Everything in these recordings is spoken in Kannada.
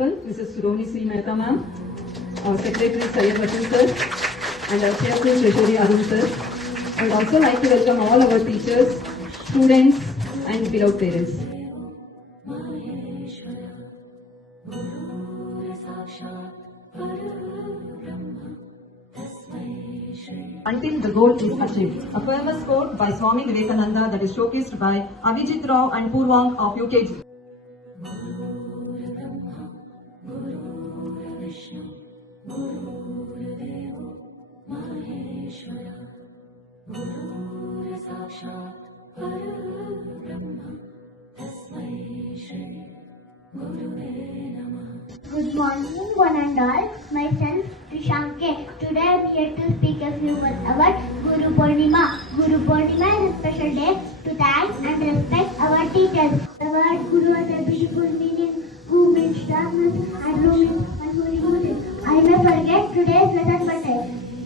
Mrs. Suroni C. Mehta ma'am, our Secretary Syed Vasan sir, and our Chairperson Treasury Arun sir. I would also like to welcome all our teachers, students, and beloved parents. Until the goal is achieved. A famous quote by Swami Vivekananda that is showcased by Avijit Rao and Purvang of UKG. Good morning, one and all. Myself, Trishanke. Today I am here to speak a few words about Guru Purnima. Guru Purnima is a special day to thank and respect our teachers. The word Guru has a beautiful meaning. Gu means darkness and Ru means unholy. I may forget today's lesson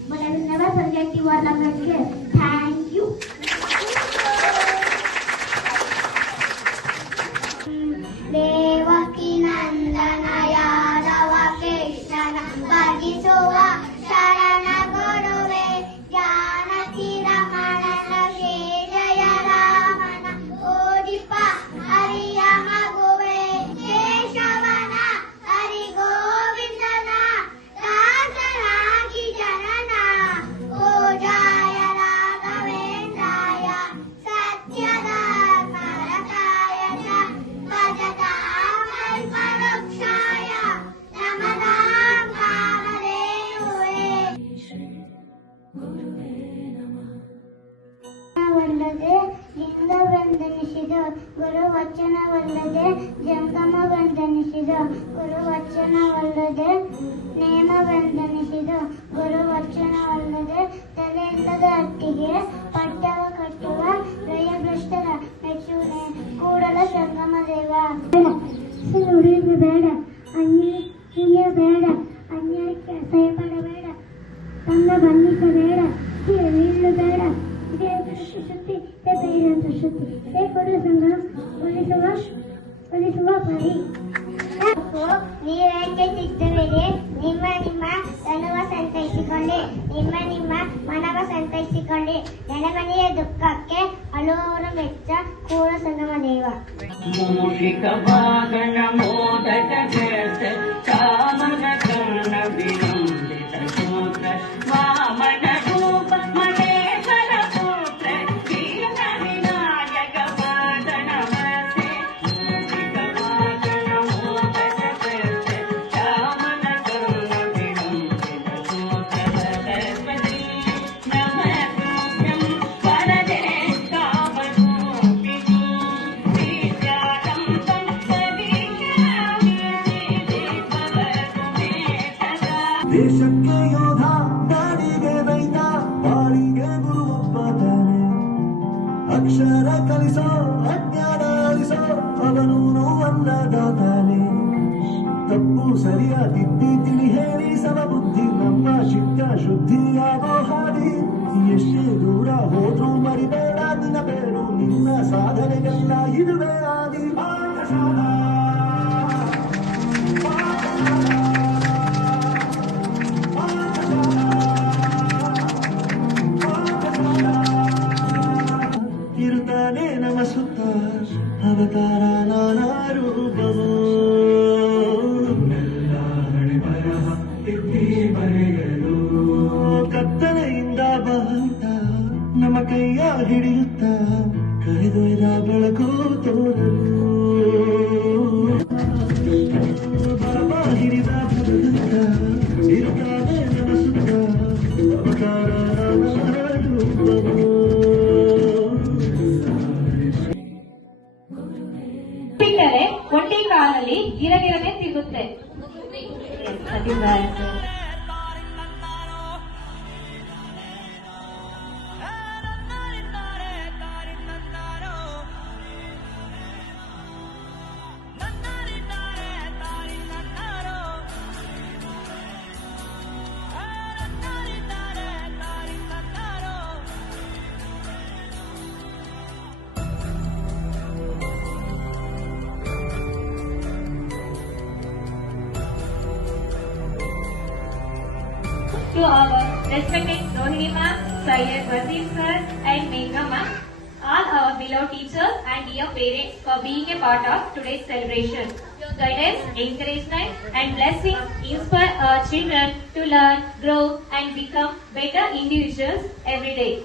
but I will never forget your love and care. Thank you. Devaki ನಂದನ ಯಾದವ ಕೃಷ್ಣನ ಭಜಿಸುವ ಶರಣ ಗುರುವೆ ಜಾನಕಿ ರಮಣನ ಶೇಷಯ ರಾಮನ ಓದಿಪ ಹರಿಯ ಮಗುವೆ ಕೇಶವನ ಹರಿ ಗೋವಿಂದನ ದಾಸನಾಗಿ ಜನನ ಪೂಜಾಯ ರಾಘವೇಂದ್ರಾಯ ಸತ್ಯದ ನರಕಾಯ ಲಿಂಗವೆಂದೆನಿಸಿದ ಗುರು ವಚನವಲ್ಲದೆ ಜಂಗಮವೆಂದೆನಿಸಿದ ಗುರು ವಚನವಲ್ಲದೆ ನೇಮವೆಂದೆನಿಸಿದ ಗುರು ವಚನವಲ್ಲದೆ ತಲೆಯಿಲ್ಲದ ಅಟ್ಟಿಗೆ ಪಟ್ಟವ ಕಟ್ಟುವ ವ್ಯಯಭ್ರಷ್ಟರ ಮೆಚ್ಚುನೆ ಕೂಡಲ ಸಂಗಮ ದೇವ. ನುಡಿದು ಬೇಡ, ಅನ್ಯಾಯ ಬೇಡ, ಅನ್ಯಾಯಕ್ಕೆ ಅಸಹ್ಯ ಪಡಬೇಡ, ಸಂಘ ಬಂಧಿಸಬೇಡ, ಬೀಳು ಬೇಡ, ಇದೇ ಶುದ್ಧಿ ಧೈರ್ಯ ಶುದ್ಧಿ ಕೊಡುವ ಸಂಘ ಉಳಿಸುವ ಪರಿ. ನೀವೇಕೆ ಸಿದ್ಧವಿದೆ? ನಿಮ್ಮ ತನುವ ಸಂತೈಸಿಕೊಳ್ಳಿ, ನಿಮ್ಮ ಮನವ ಸಂತೈಸಿಕೊಳ್ಳಿ. ನೆಲಮನೆಯ ದುಃಖಕ್ಕೆ ಅಳುವವರ ಮೆಚ್ಚ ಕೂಡ ಸಂಗಮ ದೇವ. ಮೂಷಿಕ ವಾಗಣ ಮೋದಕ ಚಾಮನ ಕರ್ಣ ವಿನಂದಿತ ಸೂತ್ರ ವಾಮನ ರೂಪ ಮಹೇಶ್ವರ ಪುತ್ರ ವೀರ ವಿನಾಯಕ ಪಾದ ನಮಸ್ತೆ. ಮೂಷಿಕ ವಾಗಣ ಮೋದಕ ಚಾಮನ ಕರ್ಣ ವಿನಂದಿತ ಸೂತ್ರ ಸರಸ್ವತಿ ನಮಸ್ತುಭ್ಯಂ ವರದೆ ಕಾಮರೂಪಿಣಿ ವಿದ್ಯಾರಂಭಂ ಸವಿಷ್ಯಾಮಿ ದೇಶಕ್ಕೆ ಯೋಧ, ನಾಡಿಗೆ ದೈತ, ಬಾಳಿಗೆ ಗುರು ಒಬ್ಬ ತಾನೆ. ಅಕ್ಷರ ಕಲಿಸೋ, ಅಜ್ಞಾನ ಅಳಿಸೋ, ಅವನೂನು ಅನ್ನದಾತಾನೆ. ತಪ್ಪು ಸರಿಯ ತಿದ್ದಿ ತಿಳಿ ಹೇಳಿ ಸಮಬುದ್ಧಿ ನಮ್ಮ ಶಿಕ್ಷ ಶುದ್ಧಿಯಾಗೋ ಹಾದಿ. ಎಷ್ಟೇ ದೂರ ಹೋದ್ರೂ ಮರಿಬೇಡ ದಿನಬೇಡು, ನಿನ್ನ ಸಾಧನೆಗೆಲ್ಲ ಇದುವೇ ಆದಿ. ಪಾಠಶಾಲಾ ಇರುತ್ತಾನೆ ನಮ್ಮ ಸುತ್ತ ಅವತಾರ ನಾನಾ ರೂಪವು. ಕತ್ತಲೆಯಿಂದ ಬಂತ ನಮ್ಮ ಕೈಯ ಹಿಡಿಯುತ್ತ ಕರೆದೊಯ್ದ ಬೆಳಕು ತೋರಲು. ಬಾಬ ಹಿಡಿದ ಭಗವಂತ ಇರುತ್ತಾನೆ ನಮ್ಮ ಸುತ್ತ ಅವತಾರ ನಾನಾ ರೂಪವು. ಬಿಟ್ಟರೆ ಒಂಟಿ ಕಾಲಲ್ಲಿ ಗಿರಗಿರನೆ ಸಿಗುತ್ತೆ. to our respected Rohini ma'am, Syed Wazir sir and Megha ma'am, all our beloved teachers and dear parents for being a part of today's celebration. Your guidance, encouragement and blessing inspire our children to learn, grow and become better individuals every day.